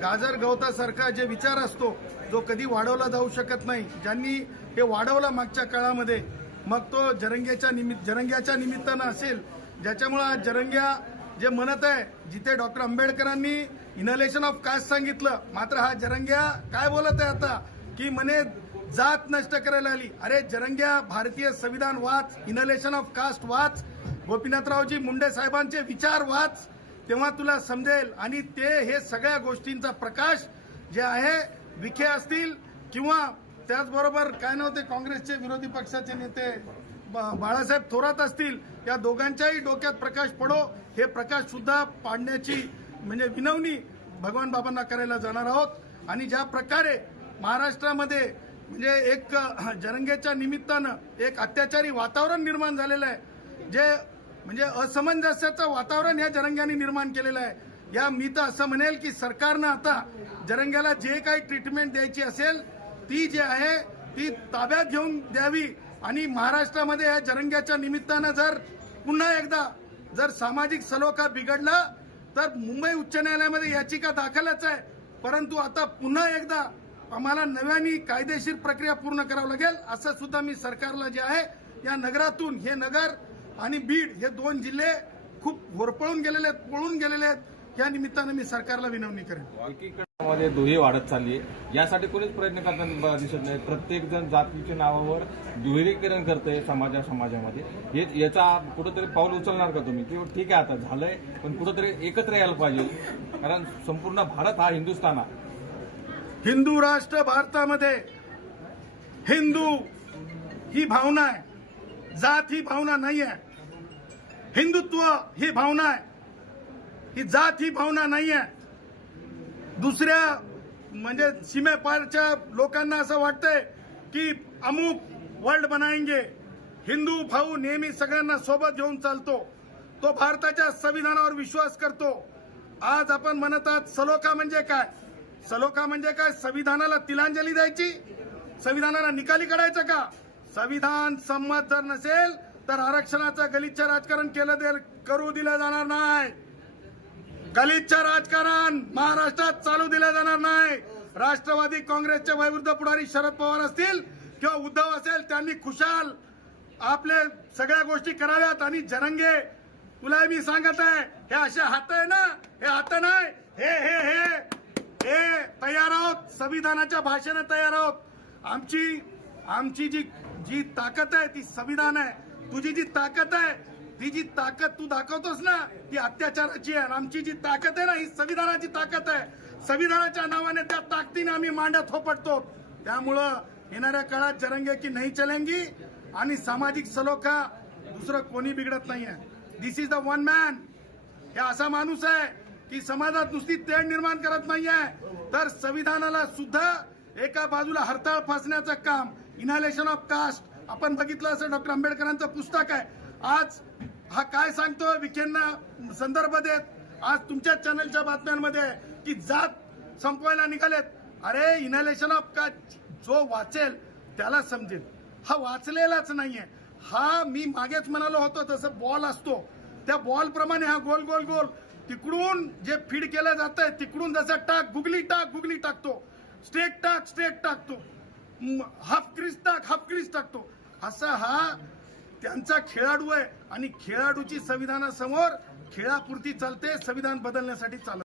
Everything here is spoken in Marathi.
गाजर गवतासारखा जे विचार असतो जो कधी वाढवला जाऊ शकत नाही ज्यांनी हे वाढवला मागच्या काळामध्ये मग तो जरंग्याच्या निमित्त जरंग्याच्या निमित्तानं असेल ज्याच्यामुळं आज जरंग्या जे म्हणत आहे जिथे डॉक्टर आंबेडकरांनी इनलेशन ऑफ कास्ट सांगितलं मात्र हा जरंग्या काय बोलत आहे आता? की म्हणे जात नष्ट करायला आली. अरे जरंग्या भारतीय संविधान वाच इनलेशन ऑफ कास्ट वाच. गोपीनाथरावजी मुंडे साहेबांचे विचार वाच. तेव्हा तुला समजेल. आणि ते हे सगळ्या गोष्टींचा प्रकाश जे आहे विखे असतील किंवा त्याचबरोबर काय नव्हते काँग्रेसचे विरोधी पक्षाचे नेते बाळासाहेब थोरात असतील या दोघांच्याही डोक्यात प्रकाश पडो. हे प्रकाश सुद्धा पाडण्याची म्हणजे विनवणी भगवान बाबांना करायला जाणार आहोत. आणि ज्या प्रकारे महाराष्ट्रामध्ये म्हणजे एक जरंगेच्या निमित्तानं एक अत्याचारी वातावरण निर्माण झालेलं आहे जे म्हणजे असमंजस्याचं वातावरण या जरंग्याने निर्माण केलेलं आहे. या मी तर असं म्हणेल की सरकारनं आता जरंग्याला जे काही ट्रीटमेंट द्यायची असेल ती जी आहे ती ताब्यात घेऊन द्यावी. आणि महाराष्ट्रामध्ये या जरंग्याच्या निमित्तानं जर पुन्हा एकदा जर सामाजिक सलोखा बिघडला तर मुंबई उच्च न्यायालयामध्ये याचिका दाखलच आहे. परंतु आता पुन्हा एकदा आम्हाला नव्याने कायदेशीर प्रक्रिया पूर्ण करावं लागेल असं सुद्धा मी सरकारला जे आहे या नगरातून हे नगर आणि बीड हे दोन जिल्हे खूप होरपळून गेलेले आहेत पळून गेलेले आहेत. या निमित्तानं मी सरकारला विनवणी करेन. एकीकरणामध्ये दुही वाढत चालली आहे. यासाठी कोणीच प्रयत्न करताना दिसत नाही. प्रत्येक जण जातीच्या नावावर दुहेरीकरण करतंय समाजा समाजामध्ये. हे याचा कुठंतरी पाऊल उचलणार का तुम्ही? की ठीक आहे आता झालंय पण कुठंतरी एकत्र यायला पाहिजे. कारण संपूर्ण भारत हा हिंदुस्थान आहे. हिंदू राष्ट्र भारतामध्ये हिंदू ही भावना आहे. जात ही भावना नाही आहे हिंदुत्व ही भावना आहे. ही जात ही भावना नाही आहे दुसऱ्या म्हणजे सीमेपारच्या लोकांना असं वाटतंय की अमुक वर्ल्ड बनायंगे हिंदू भाऊ नेहमी सगळ्यांना सोबत घेऊन चालतो. तो भारताच्या संविधानावर विश्वास करतो. आज आपण म्हणत आहात सलोखा म्हणजे काय? सलोखा म्हणजे काय? संविधानाला तिलांजली द्यायची? संविधानाला निकाली काढायचं का? संविधान संमत जर नसेल तर आरक्षणाचं गलिच्छ राजकारण केलं करू दिलं जाणार नाही. गलिच्छ राजकारण महाराष्ट्रात चालू दिलं जाणार नाही. राष्ट्रवादी काँग्रेसचे वैविध्य पुढारी शरद पवार असतील किंवा उद्धव असेल त्यांनी खुशाल आपले सगळ्या गोष्टी कराव्यात आणि जरंगे तुला मी सांगत आहे हे असे हात आहे ना? हे हात नाही? हे हे हे. हे तयार आहोत. संविधानाच्या भाषेने तयार आहोत. आमची आमची जी जी ताकद आहे ती संविधान आहे. तुझी जी ताकद आहे ती जी ताकद तू दाखवतोस ना ती अत्याचाराची आहे. आमची जी ताकद आहे ना ही संविधानाची ताकद आहे. संविधानाच्या नावाने त्या ताकदीने आम्ही मांड्या थोपटतो त्यामुळं येणाऱ्या काळात जरंगे की नाही चलेंगी आणि सामाजिक सलोखा दुसरं कोणी बिघडत नाहीये. This is the one man हे असा माणूस आहे की समाजात नुसती तेढ निर्माण करत नाहीये. तर संविधानाला सुद्धा एका बाजूला हरताळ फासण्याचं काम इनॅलेशन ऑफ कास्ट आपण बघितलं असं डॉक्टर आंबेडकरांचं पुस्तक आहे. आज हा काय सांगतो विखेंना संदर्भ देत. आज तुमच्या चॅनलच्या बातम्यांमध्ये आहे की जात संपवायला निघालेत. अरे इनॅलेशन ऑफ का जो वाचेल त्याला समजेल. हा वाचलेलाच नाहीये. हा मी मागेच म्हणालो होतो तसं बॉल असतो. त्या बॉल प्रमाणे हा गोल गोल गोल. तिकडून जे फीड केलं जात आहे तिकडून जसं टाक गुगली टाक गुगली टाकतो. स्ट्रेट टाक स्ट्रेट टाकतो. हाफ क्रीज टाक हाफ क्रीज टाकतो. असा हा त्यांचा खेळाडू आहे. आणि खेळाडूची संविधानासमोर खेळापुरती चालते संविधान बदलण्यासाठी चालत